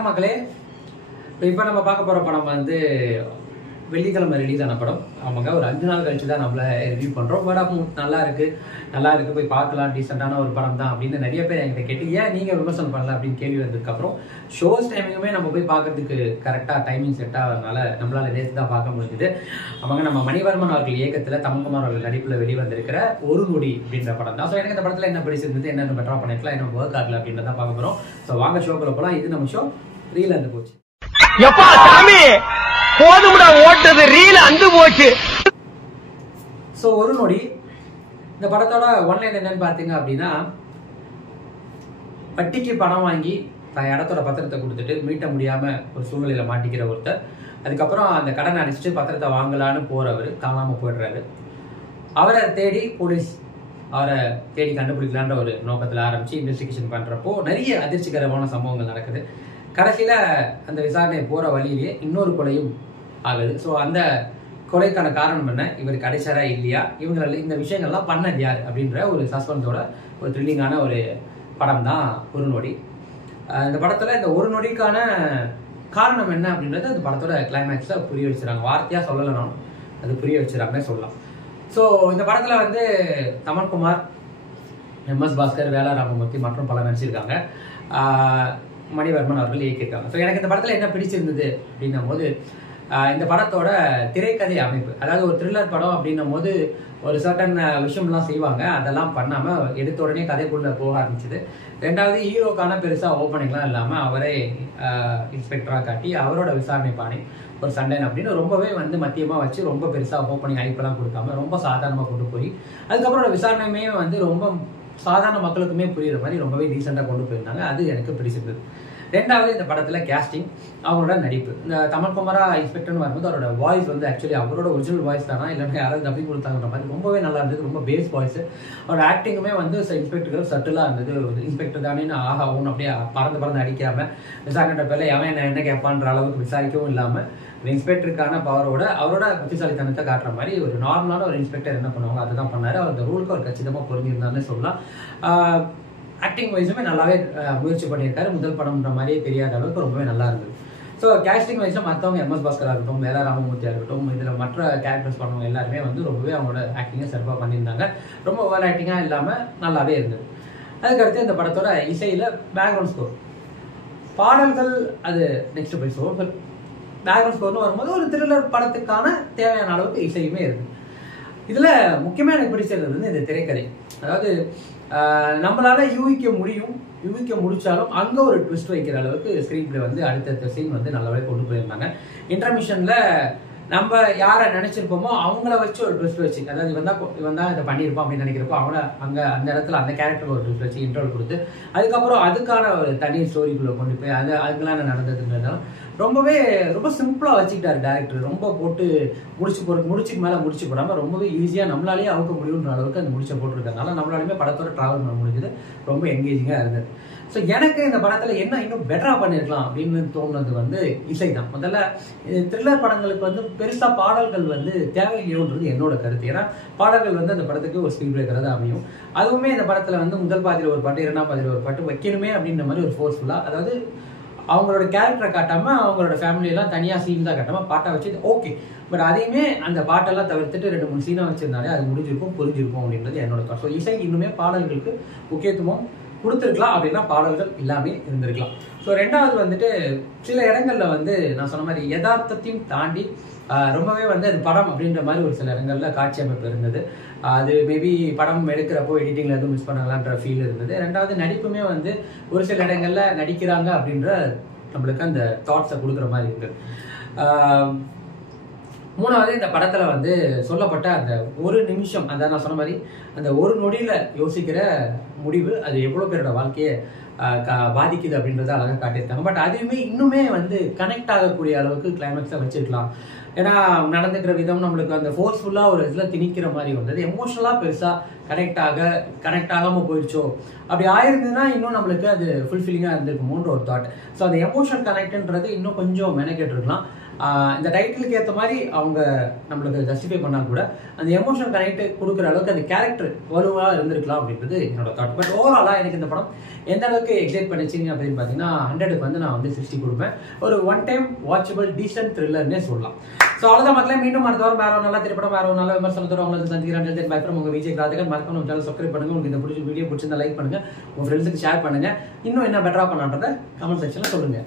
வணக்கம் மக்களே. இப்போ நம்ம பார்க்க போகிற படம் வந்து வெள்ளிக்கிழமை ரிலீஸ் ஆன படம். ஆமாங்க, ஒரு 5 நாள் கழிச்சு தான் நம்மள ரிவ்யூ பண்ணுறோம். படம் நல்லா இருக்கு போய் பார்க்கலாம், டீசெண்டான ஒரு படம் தான் அப்படின்னு நிறைய பேர் என்கிட்ட கேட்டு ஏன் நீங்கள் விமர்சனம் பண்ணல அப்படின்னு கேள்வி வந்ததுக்கப்புறம் ஷோஸ் டைமிங்குமே நம்ம போய் பார்க்கறதுக்கு கரெக்டாக டைமிங் செட் ஆகிறதுனால நம்மளால் நேற்று தான் பார்க்க முடிஞ்சுது. ஆமாங்க, நம்ம மணிவர்மன் அவர்கள் இயக்கத்தில் தமிழ்குமார் அவர்கள் நடிப்பில் வெளிவந்திருக்கிற ஒரு நொடி அப்படின்ற படம் தான். ஸோ எனக்கு இந்த படத்தில் என்ன பிடிச்சிருந்தது, என்னென்ன பெட்டரா பண்ணிருக்கலாம், என்ன ஒர்க் ஆகல அப்படின்றத பார்க்க போகிறோம். ஸோ வாங்க ஷோக்குள்ள போகலாம். இது நம்ம ஷோ ரீல் வந்து போச்சு. எப்பா சாமி போதும்டா ஓட்டது ரீல் அந்து போச்சு. ஸோ ஒரு நொடி இந்த படத்தோட ஒன்லைன் என்னன்னு பார்த்தீங்க அப்படின்னா, வட்டிக்கு பணம் வாங்கி தன் இடத்தோட பத்திரத்தை கொடுத்துட்டு மீட்ட முடியாம ஒரு சூழ்நிலையில மாட்டிக்கிற ஒருத்தர், அதுக்கப்புறம் அந்த கடனை அடிச்சுட்டு பத்திரத்தை வாங்கலான்னு போறவர் காணாம போயிடுறாரு. அவரை தேடி போலீஸ் அவரை தேடி கண்டுபிடிக்கலான்ற ஒரு நோக்கத்தில் ஆரம்பிச்சு இன்வெஸ்டிகேஷன் பண்றப்போ நிறைய அதிர்ச்சிகரமான சம்பவங்கள் நடக்குது. கடைசியில அந்த விசாரணை போற வழியிலேயே இன்னொரு கொலையும் ஆகுது. ஸோ அந்த கொலைக்கான காரணம் என்ன, இவர் கிடைச்சாரா இல்லையா, இவங்கள இந்த விஷயங்கள்லாம் பண்ணது யார் அப்படின்ற ஒரு சஸ்பென்ஸோட ஒரு த்ரில்லிங்கான ஒரு படம் தான் ஒரு நொடி. இந்த படத்துல இந்த ஒரு நொடிக்கான காரணம் என்ன அப்படின்றது அந்த படத்தோட கிளைமேக்ஸ்ல புரிய வச்சுறாங்க. வார்த்தையா சொல்லலைனாலும் அது புரிய வச்சுறாங்கன்னு சொல்லலாம். ஸோ இந்த படத்துல வந்து தமிழ்குமார், MS பாஸ்கர், வேலா ராமமூர்த்தி மற்றும் பலர் நடிச்சிருக்காங்க. மணிவர்மன் அவர்கள் இயக்கியிருக்காங்க. ஸோ எனக்கு இந்த படத்தில் என்ன பிடிச்சிருந்தது அப்படின்னும் போது, இந்த படத்தோட திரைக்கதை அமைப்பு, அதாவது ஒரு த்ரில்லர் படம் அப்படின்னும் போது ஒரு சர்டன் விஷயம்லாம் செய்வாங்க, அதெல்லாம் பண்ணாமல் எடுத்த உடனே கதைக்குள்ளே போக ஆரம்பிச்சுது. ரெண்டாவது, ஹீரோக்கான பெருசாக ஓப்பனிங்லாம் இல்லாமல் அவரே இன்ஸ்பெக்டராக காட்டி அவரோட விசாரணை பாணி ஒரு சண்டன் அப்படின்னு ரொம்பவே வந்து மத்தியமாக வச்சு ரொம்ப பெருசாக ஓப்பனிங் ஐப்பெல்லாம் கொடுக்காம ரொம்ப சாதாரணமாக கொண்டு போய் அதுக்கப்புறம் விசாரணையுமே வந்து ரொம்ப சாதாரண மக்களுக்குமே புரியுற மாதிரி ரொம்பவே டீசெண்டாக கொண்டு போயிருந்தாங்க. அது எனக்கு பிடிச்சிருந்தது. ரெண்டாவது, இந்த படத்தில் கேஸ்டிங், அவரோட நடிப்பு. இந்த தமிழ்குமாரா இன்ஸ்பெக்டர்னு வரும்போது அவரோட வாய்ஸ் வந்து ஆக்சுவலி அவரோட ஒரிஜினல் வாய்ஸ் தானா இல்லைன்னா யாராவது டப்பிங் கொடுத்தாங்கன்ற மாதிரி ரொம்பவே நல்லா இருந்தது. ரொம்ப பேஸ் வாய்ஸ். அவரோட ஆக்டிங்குமே வந்து இன்ஸ்பெக்டருக்கு சட்டிலாக இருந்தது. இன்ஸ்பெக்டர் தானே ஆஹா ஒன்று அப்படியே பறந்து அடிக்காம விசாரணை பேரில் எவன் என்ன கேட்பான்ற அளவுக்கு விசாரிக்கவும் இல்லாமல் இன்ஸ்பெக்டருக்கான பவரோட அவரோட புத்திசாலித்தனத்தை காட்டுற மாதிரி ஒரு நார்மலான ஒரு இன்ஸ்பெக்டர் என்ன பண்ணுவாங்க அதுதான் பண்ணாரு. அவர் அந்த ரூலுக்கு அவர் கச்சிதமாக பொருந்திருந்தாருன்னு சொல்லலாம். ஆக்டிங் வைஸுமே நல்லாவே முயற்சி பண்ணியிருக்காரு. முதல் படம்ன்ற மாதிரியே தெரியாத அளவுக்கு ரொம்பவே நல்லா இருந்தது. ஸோ கேஸ்டிங் வைஸும் மற்றவங்க MS பாஸ்கராக இருக்கட்டும், வேலா ராமமூர்த்தியாக இருக்கட்டும், இதில் மற்ற கேரக்டர்ஸ் பண்ணவங்க எல்லாருமே வந்து ரொம்பவே அவங்களோட ஆக்டிங்கை சிறப்பாக பண்ணியிருந்தாங்க. ரொம்ப ஓவர் ஆக்டிங்காக இல்லாமல் நல்லாவே இருந்தது. அதுக்கடுத்து இந்த படத்தோட இசையில் பேக்ரவுண்ட் ஸ்கோர், பாடல்கள் அது நெக்ஸ்ட் போய் சோர்கள் பேக்ரவுண்ட் ஸ்கோர்னு வரும்போது ஒரு த்ரில்லர் படத்துக்கான தேவையான அளவுக்கு இசையுமே இருக்கு. இதில் முக்கியமாக எனக்கு பிடிச்சிருந்தது வந்து இந்த திரைக்கதை. அதாவது நம்மளால யூகிக்க முடிச்சாலும் அங்கே ஒரு ட்விஸ்ட் வைக்கிற அளவுக்கு ஸ்க்ரீன் பிளே வந்து அடுத்தடுத்த சீன் வந்து நல்லாவே கொண்டு போயிருந்தாங்க. இன்டர்மிஷனில் நம்ம யாரை நினைச்சிருப்போமோ அவங்கள வச்சு ஒரு ட்விஸ்ட் வச்சு, அதாவது இவன் தான் இதை பண்ணியிருப்பான் அப்படின்னு நினைக்கிறப்போ அவனை அங்கே அந்த இடத்துல அந்த கேரக்டர் ஒரு ட்விஸ்ட் வச்சு இன்ட்ரோல் கொடுத்து அதுக்கப்புறம் அதுக்கான ஒரு தனி ஸ்டோரிக்குள்ளே கொண்டு போய் அதுக்கெல்லாம் நடந்ததுன்றதாலும் ரொம்ப சிம்பிளாக வச்சுக்கிட்டாரு டேரக்டர். ரொம்ப போட்டு முடிச்சுக்கு மேலே முடிச்சு போடாமல் ரொம்பவே ஈஸியாக நம்மளாலேயே அவுக்க முடியுன்ற அளவுக்கு அந்த முடிச்சை போட்டிருக்கிறதுனால நம்மளாலுமே படத்தோட ட்ராவல் பண்ண முடிஞ்சது. ரொம்ப என்கேஜிங்காக இருந்தது. ஸோ எனக்கு இந்த படத்தில் என்ன இன்னும் பெட்டராக பண்ணியிருக்கலாம் அப்படின்னு தோணுனது வந்து இசை தான். முதல்ல த்ரில்லர் படங்களுக்கு வந்து பெருசாக பாடல்கள் வந்து தேவையில்லையோன்றது என்னோட கருத்து. ஏன்னா பாடல்கள் வந்து அந்த படத்துக்கு ஒரு ஸ்பீட் பிரேக்கராக தான் அமையும். அதுவுமே இந்த படத்தில் வந்து முதல் பாதியில் ஒரு பாட்டு, இரண்டாம் பாதியில் ஒரு பாட்டு வைக்கணுமே அப்படின்ற மாதிரி ஒரு ஃபோர்ஸ்ஃபுல்லாக, அதாவது அவங்களோட கேரக்டரை காட்டாம அவங்களோட ஃபேமிலியெல்லாம் தனியாக சீன் தான் காட்டாம பாட்டை வச்சு ஓகே, பட் அதையுமே அந்த பாட்டெல்லாம் தவிர்த்துட்டு 2-3 சீனாக வச்சிருந்தாலே அது முடிஞ்சிருக்கும், புரிஞ்சிருக்கும் அப்படின்றது என்னோட தாட். ஸோ இசை இன்னுமே பாடல்களுக்கு முக்கியத்துவம் கொடுத்துருக்கலாம், அப்படின்னா பாடல்கள் எல்லாமே இருந்திருக்கலாம். ஸோ ரெண்டாவது வந்துட்டு சில இடங்கள்ல வந்து நான் சொன்ன மாதிரி யதார்த்தத்தையும் தாண்டி ரொம்பவே வந்து அது படம் அப்படின்ற மாதிரி ஒரு சில இடங்கள்ல காட்சி அமைப்பு இருந்தது. அது மேபி படம் எடுக்கிறப்போ எடிட்டிங்ல எதுவும் மிஸ் பண்ணலான்ற ஃபீல் இருந்தது. ரெண்டாவது நடிப்புமே வந்து ஒரு சில இடங்கள்ல நடிக்கிறாங்க அப்படின்ற நம்மளுக்கு அந்த தாட்ஸை கொடுக்குற மாதிரி இருந்தது. மூணாவது, இந்த படத்துல வந்து சொல்லப்பட்ட அந்த ஒரு நிமிஷம், அந்த நான் சொன்ன மாதிரி அந்த ஒரு நொடியில யோசிக்கிற முடிவு அது எவ்வளவு பேரோட வாழ்க்கையை பாதிக்குது அப்படின்றத அழகாக காட்டியிருக்காங்க. பட் அதுவுமே இன்னுமே வந்து கனெக்ட் ஆகக்கூடிய அளவுக்கு கிளைமேக்ஸை வச்சிருக்கலாம். ஏன்னா நடந்துக்கிற விதம் நம்மளுக்கு அந்த ஃபோர்ஸ்ஃபுல்லாக ஒரு இதில் திணிக்கிற மாதிரி வந்தது. எமோஷனலாக பெருசாக கனெக்ட் ஆகாமல் போயிடுச்சோ, அப்படி ஆயிருந்ததுன்னா இன்னும் நம்மளுக்கு அது ஃபுல்ஃபில்லிங்காக இருந்திருக்குமோன்ற ஒரு தாட். ஸோ அந்த எமோஷனல் கனெக்ட்ன்றது இன்னும் கொஞ்சம் மெனக்கெட்டு இருக்கலாம். இந்த டைட்டிலுக்கு ஏற்ற மாதிரி அவங்க நம்மளுக்கு ஜஸ்டிஃபை பண்ணா கூட அந்த எமோஷனல் கனெக்ட் கொடுக்குற அளவுக்கு அந்த கேரக்டர் வலுவாக இருந்திருக்கலாம் அப்படின்றது என்னோட தாட். பட் ஓவராலாக எனக்கு இந்த படம் எந்த அளவுக்கு எக்ஸைட் பண்ணிச்சிங்க அப்படின்னு பார்த்தீங்கன்னா 100க்கு வந்து நான் வந்து 60 கொடுப்பேன். ஒரு ஒன் டைம் வாட்சபிள் டீசென்ட் த்ரில்லர்னே சொல்லலாம். ஸோ அவ்வளோதான் மக்களே, மீண்டும் அடுத்த வாரம் வேற ஒரு நல்ல திரைப்படம் வேற ஒரு நல்ல விமர்சனத்தோட உங்களுக்கு சந்திக்கிறேன். பயப்படம் உங்க விஜய் ராதகன் மறக்காம நம்ம சேனல் சப்ஸ்கிரைப் பண்ணுங்க. உங்களுக்கு இந்த வீடியோ பிடிச்சிருந்தா லைக் பண்ணுங்க, உங்க ஃப்ரெண்ட்ஸுக்கு ஷேர் பண்ணுங்க. இன்னும் என்ன பெட்டரா பண்ணலான்றத கமெண்ட் செக்ஷன்ல சொல்லுங்க.